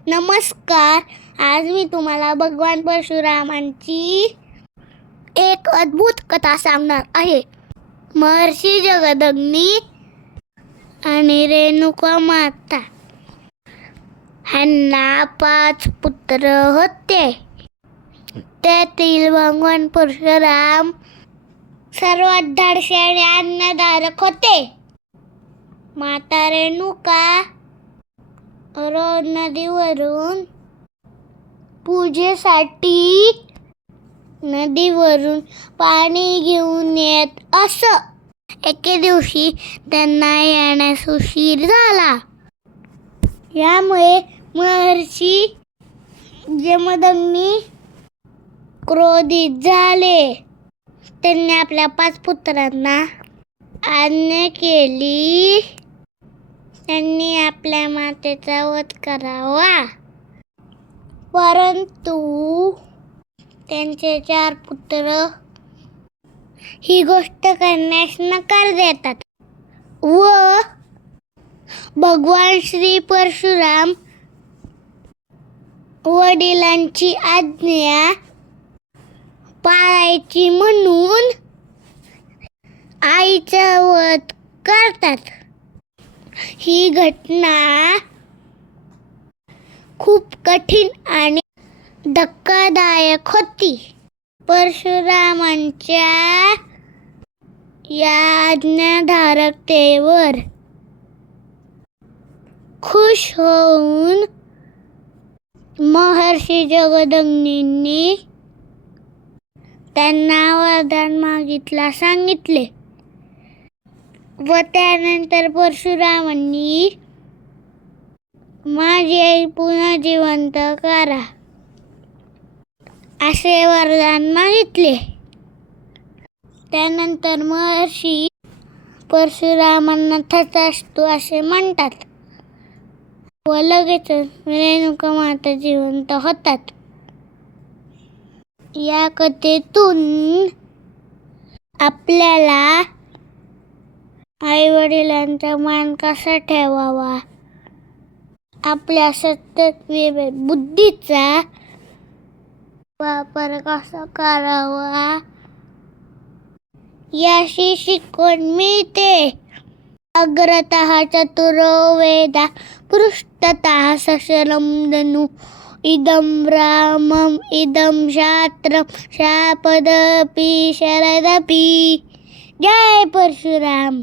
नमस्कार. आज मी तुम्हाला भगवान परशुरामांची एक अद्भुत कथा सांगणार आहे. महर्षी जगदग्नी आणि रेणुका माता ह्यांना 5 पुत्र होते. त्यातील भगवान परशुराम सर्वात धाडसी आणि आज्ञाधारक होते. माता रेणुका रोज नदीवरून पूजेसाठी नदीवरून पाणी घेऊन येत असत. एके दिवशी त्यांना येण्यास उशीर झाला. यामुळे महर्षी जमदग्नी क्रोधित झाले. त्यांनी आपल्या 5 पुत्रांना आज्ञा केली त्यांनी आपल्या मातेचा वध करावा. परंतु त्यांचे 4 पुत्र ही गोष्ट करण्यास नकार देतात व भगवान श्री परशुराम वडिलांची आज्ञा पाळायची म्हणून आईचा वध करतात. ही घटना खूप कठीण आणि धक्कादायक होती. परशुरामांच्या या आज्ञाधारकतेवर खुश होऊन महर्षी जगदग्नींनी त्यांना वरदान मागितला सांगितले व त्यानंतर परशुरामांनी माझी आई पुन्हा जिवंत करा असे वरदान मागितले. त्यानंतर महर्षी परशुरामांना तथास्तु असे म्हणतात व लगेच रेणुका माता जिवंत होतात. या कथेतून आपल्याला आई वडिलांचा मान कसा ठेवावा, आपल्या सतत बुद्धीचा वापर कसा करावा याची शिकवण मिळते. अग्रतः चतुरो वेदा पृष्ठतः सशरम धनु इदं रामम इदं शास्त्रम शापदपि शरदपि. जय परशुराम.